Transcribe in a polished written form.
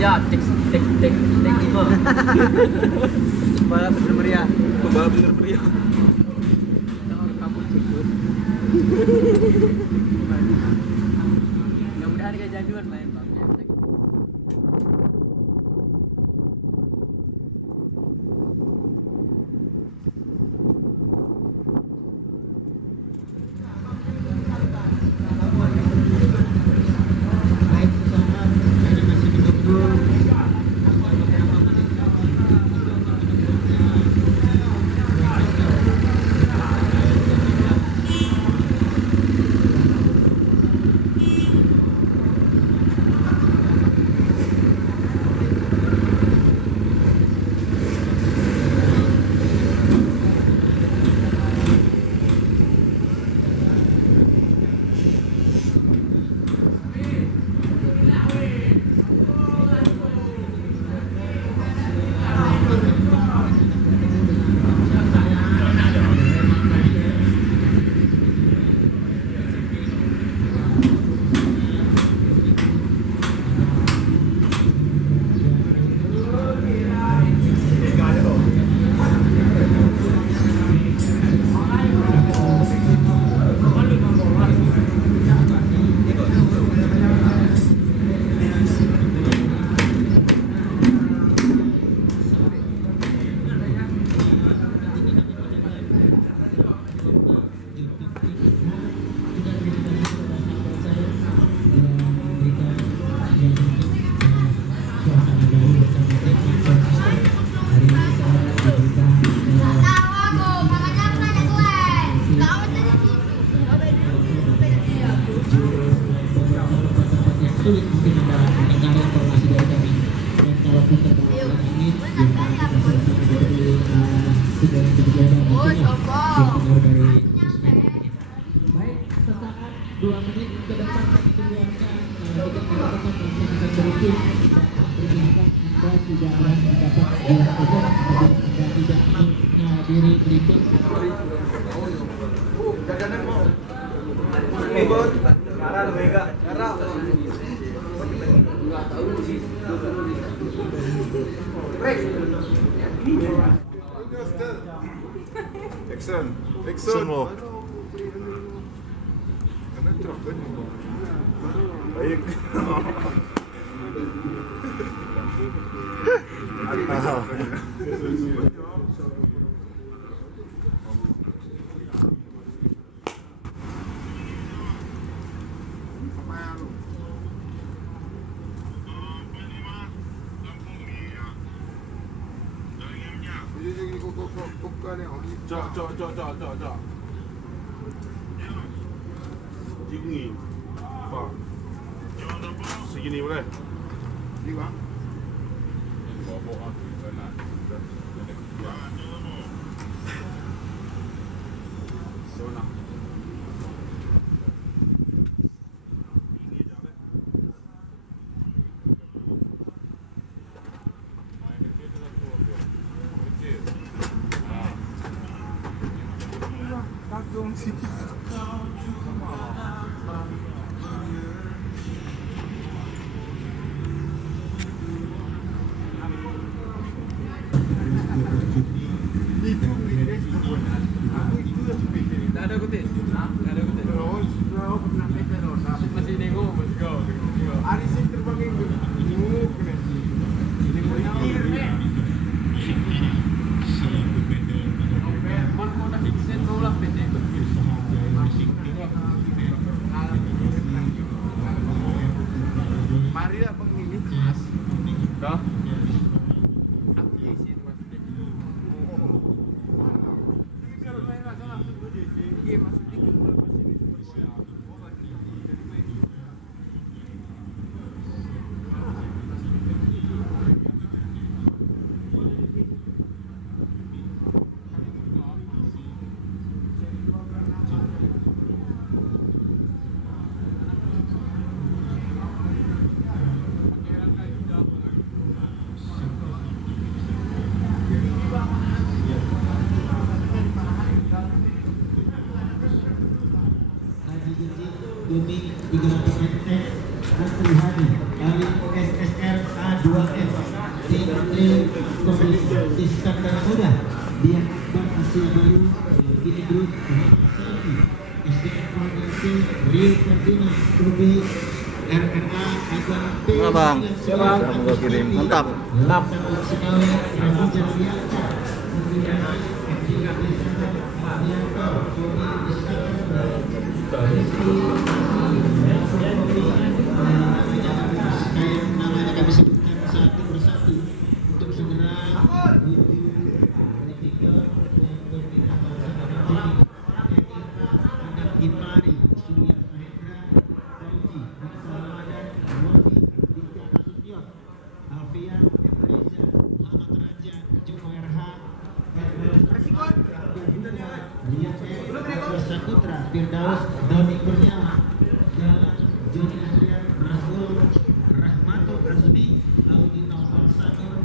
Ya, tek 5. Pembalap bener meriah. Pembalap bener meriah. Kamu cukup. Mudah-mudahan gak jaduan main Bang. sulit mungkin mendengar informasi dari kami. Dan kalaupun terbawa ini biarkan kita sama-sama dari segala kejadian mungkin lah yang pengaruh dari sosmed ini. Baik, sesaat 2 menit ke depan kami tunggukan kita tetap melaksanakan berutin dan persilakan Anda tidak akan mendapat jalan umum apabila Anda tidak menghadiri berikut. Jajanan mau. Sekarang mega. Sekarang. Enggak tahu sih. Action. Action mo. Baik. 자. 지붕이 봐. segini boleh? Lima. Nggak ada kutin? Nggak ada kutin? Masih nego, let's go. Mau nak fixin, mau lah pendek. Iskandar Muda, Dian Akbar Asia Baru, Gini Group, SDM Koordinasi, Rio Ferdinand, Ruby, RNA, Agan P. Mana bang? Siapa? Kamu gak kirim. Mantap. Mantap. Namanya kami sebutkan satu persatu untuk segera Gimari, Surya Mahendra, Fauzi, Ramadan, Rofi, Dika Nasution, Alfian, Reza, Muhammad Raja, Joko RH, Sakutra, Firdaus, Doni Kurniawan, Jalan, Joni Adrian, Rahul, Rahmatul Azmi, Audi Naufal Sakir,